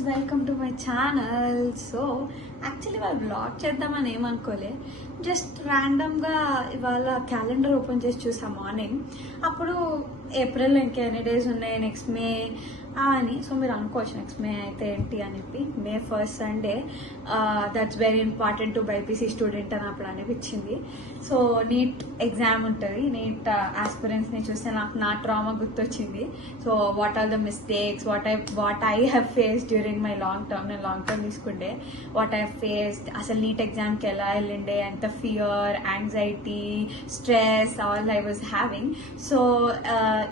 guys, welcome to my channel. So actually వాళ్ళు blog చేద్దామని ఏమనుకోలే, just ర్యాండమ్గా ఇవాళ క్యాలెండర్ ఓపెన్ చేసి చూసా మార్నింగ్. అప్పుడు ఏప్రిల్ ఇంకా ఎన్ని డేస్ ఉన్నాయి, నెక్స్ట్ మే అని. సో మీరు అనుకోవచ్చు నెక్స్ట్ మే అయితే ఏంటి అని చెప్పి. May 1st Sunday, that's very important to BiPC student అని అప్పుడు అనిపించింది. సో నీట్ ఎగ్జామ్ ఉంటుంది. నీట్ ఆస్పిరెంట్స్ని చూస్తే నాకు నా ట్రామా గుర్తొచ్చింది. So what are the mistakes, what I have faced during my long term. నేను లాంగ్ టర్మ్ తీసుకుంటే వాట్ ఐ ఫేస్డ్, అసలు నీట్ ఎగ్జామ్కి ఎలా వెళ్ళిండే, ఎంత fear, anxiety, stress all I was having. So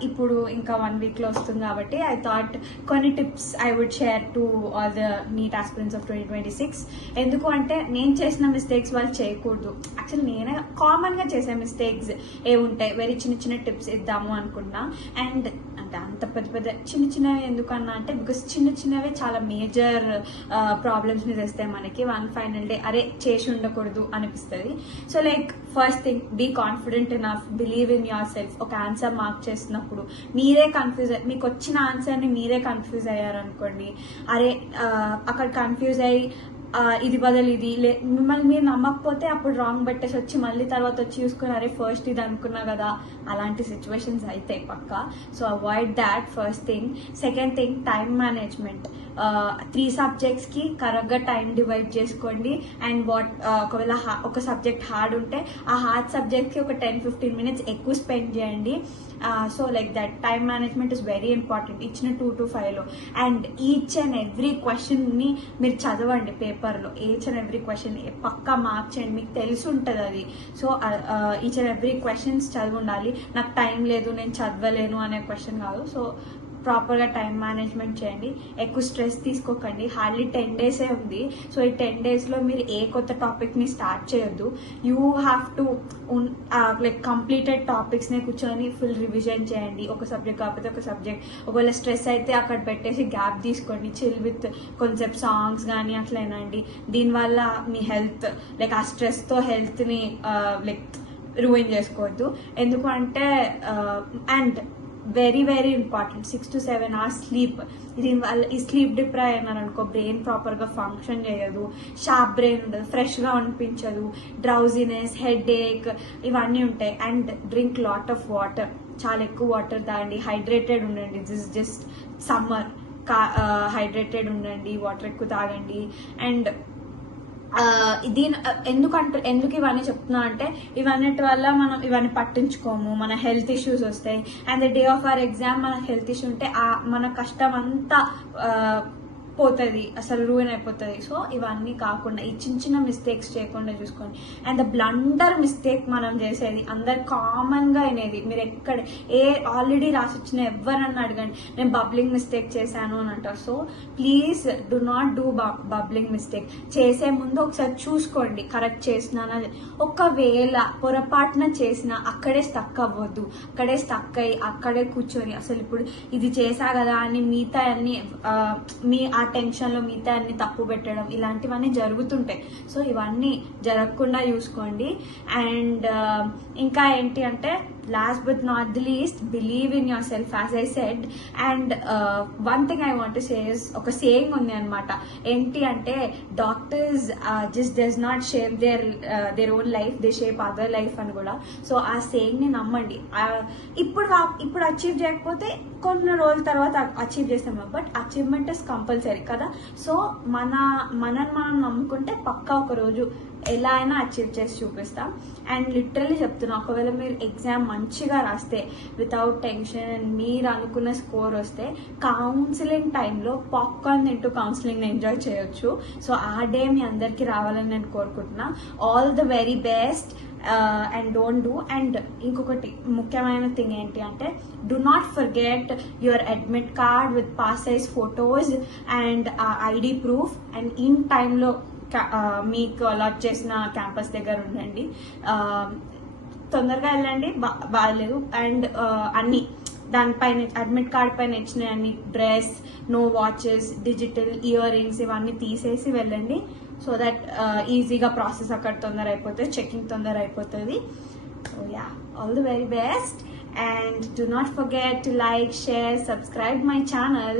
ఇప్పుడు ఇంకా 1 వీక్లో వస్తుంది కాబట్టి ఐ థాట్ కొన్ని tips I would share to all the NEET aspirants of 2026. ఎందుకు అంటే నేను చేసిన మిస్టేక్స్ వాళ్ళు చేయకూడదు. యాక్చువల్లీ నేనే కామన్గా చేసే మిస్టేక్స్ ఏముంటాయి, వెరీ చిన్న చిన్న టిప్స్ ఇద్దాము అనుకున్నా. అండ్ అంటే అంత పెద్ద పెద్ద చిన్న చిన్నవి ఎందుకన్నా అంటే బికాస్ చిన్న చిన్నవే చాలా మేజర్ ప్రాబ్లమ్స్ని తెస్తాయి మనకి. వన్ ఫైనల్ డే అరే చేసి ఉండకూడదు అనిపిస్తుంది. So like first thing, be confident enough, believe in yourself. ఒక ఆన్సర్ మార్క్ చేస్తున్నప్పుడు మీరే కన్ఫ్యూజ్ మీకు వచ్చిన ఆన్సర్ని మీరే కన్ఫ్యూజ్ అయ్యారనుకోండి, అరే అక్కడ కన్ఫ్యూజ్ అయ్యి ఇది బదులు ఇది మిమ్మల్ని మీరు నమ్మకపోతే అప్పుడు రాంగ్ పెట్టేసి వచ్చి మళ్ళీ తర్వాత వచ్చి చూసుకుని అరే ఫస్ట్ ఇది అనుకున్నా కదా, అలాంటి సిచ్యువేషన్స్ అవుతాయి పక్కా. So avoid that first thing. Second thing, time management. 3 సబ్జెక్ట్స్కి కరెక్ట్గా టైం డివైడ్ చేసుకోండి. అండ్ ఒకవేళ ఒక సబ్జెక్ట్ హార్డ్ ఉంటే ఆ హార్డ్ సబ్జెక్ట్కి ఒక 10-15 మినిట్స్ ఎక్కువ స్పెండ్ చేయండి. So like that time management is very important ఇచ్చిన 2 to 5లో. అండ్ ఈచ్ అండ్ ఎవ్రీ క్వశ్చన్ని మీరు చదవండి పేపర్లో. ఈచ్ అండ్ ఎవ్రీ క్వశ్చన్ పక్కా మార్క్ చేయండి, మీకు తెలిసి ఉంటుంది అది. So each and every questions చదివి ఉండాలి. నాకు టైం లేదు, నేను చదవలేను అనే క్వశ్చన్ కాదు. సో ప్రాపర్గా టైం మేనేజ్మెంట్ చేయండి. ఎక్కువ స్ట్రెస్ తీసుకోకండి. హార్డ్లీ 10 డేసే ఉంది. సో ఈ 10 డేస్లో మీరు ఏ కొత్త టాపిక్ని స్టార్ట్ చేయొద్దు. You have to like completed టాపిక్స్నే కూర్చొని ఫుల్ రివిజన్ చేయండి. ఒక సబ్జెక్ట్ కాకపోతే ఒక సబ్జెక్ట్. ఒకవేళ స్ట్రెస్ అయితే అక్కడ పెట్టేసి గ్యాప్ తీసుకోండి. చిల్ విత్ కొంచెం సాంగ్స్ కానీ అట్లా వినండి. దీనివల్ల మీ హెల్త్ లైక్ ఆ స్ట్రెస్తో హెల్త్ని లైక్ రూయిన్ చేసుకోవద్దు. ఎందుకంటే and very very important 6 to 7 hours sleep. దీనివల్ల ఈ స్లీప్ డిప్రైవ్ అయినారనుకో బ్రెయిన్ ప్రాపర్గా ఫంక్షన్ చేయదు, షార్ప్ బ్రెయిన్ ఉండదు, ఫ్రెష్గా అనిపించదు, డ్రౌజీనెస్, హెడ్ ఏక్ ఇవన్నీ ఉంటాయి. And drink lot of water, చాలా ఎక్కువ వాటర్ తాగండి. హైడ్రేటెడ్ ఉండండి. This just summer. హైడ్రేటెడ్ ఉండండి, వాటర్ ఎక్కువ తాగండి. అండ్ ఎందుకు ఇవన్నీ చెప్తున్నా అంటే ఇవన్నిటి వల్ల మనం ఇవన్నీ పట్టించుకోము, మన హెల్త్ ఇష్యూస్ వస్తాయి. And the day of our exam మన హెల్త్ ఇష్యూ ఉంటే మన కష్టం అంతా పోతుంది, అసలు రూయిన్ అయిపోతుంది. సో ఇవన్నీ కాకుండా ఈ చిన్న చిన్న మిస్టేక్స్ చేయకుండా చూసుకోండి. అండ్ ద బ్లండర్ మిస్టేక్ మనం చేసేది అందరు కామన్గా అయినది, మీరు ఆల్రెడీ రాసి వచ్చిన ఎవరన్నా అడగండి, నేను బబ్లింగ్ మిస్టేక్ చేశాను అని అంటారు. So please do not do bubbling mistake. చేసే ముందు ఒకసారి చూసుకోండి కరెక్ట్ చేసినానా. ఒకవేళ పొరపాటున చేసినా అక్కడే స్టక్ అవ్వద్దు. అక్కడే స్టక్ అయ్యి అక్కడే కూర్చొని అసలు ఇప్పుడు ఇది చేసా కదా అని మిగతా అన్ని ఆ టెన్షన్లో మిగతా అన్ని తప్పు పెట్టడం ఇలాంటివన్నీ జరుగుతుంటాయి. సో ఇవన్నీ జరగకుండా చూసుకోండి. అండ్ ఇంకా ఏంటి అంటే last but not the least, believe in your self as I said. And one thing I want to say is, ఒక సేయింగ్ ఉంది అనమాట. ఏంటి అంటే doctors just does not shape their own life, they shape other life అని కూడా. So ఆ సేయింగ్ని నమ్మండి. ఇప్పుడు అచీవ్ చేయకపోతే కొన్ని రోజుల తర్వాత అచీవ్ చేస్తాము, బట్ అచీవ్మెంట్ ఇస్ కంపల్సరీ కదా. సో మనని మనం నమ్ముకుంటే పక్కా ఒక రోజు ఎలా అయినా అచీవ్ చేసి చూపిస్తాం. అండ్ లిటరల్లీ చెప్తున్నా, ఒకవేళ మీరు ఎగ్జామ్ మంచిగా రాస్తే వితౌట్ టెన్షన్ అండ్ మీరు అనుకున్న స్కోర్ వస్తే కౌన్సిలింగ్ టైంలో పాప్కార్న్ తింటూ కౌన్సిలింగ్ని ఎంజాయ్ చేయొచ్చు. సో ఆ డే మీ అందరికీ రావాలని నేను కోరుకుంటున్నా. All the very best. And don't do. And ఇంకొకటి ముఖ్యమైన థింగ్ ఏంటి అంటే do not forget your admit card with pass size photos and ID proof. And in టైంలో మీకు అలాట్ చేసిన క్యాంపస్ దగ్గర ఉండండి. తొందరగా వెళ్ళండి, బాగాలేదు. అండ్ అన్నీ దానిపైన అడ్మిట్ కార్డ్ పైన ఇచ్చిన అన్ని dress, no watches, digital earrings ఇవన్నీ తీసేసి వెళ్ళండి. సో దట్ ఈజీగా ప్రాసెస్ అక్కడ తొందర అయిపోతుంది, చెకింగ్ తొందర అయిపోతుంది. So yeah, all the very best. And do not forget to like, share, subscribe my channel.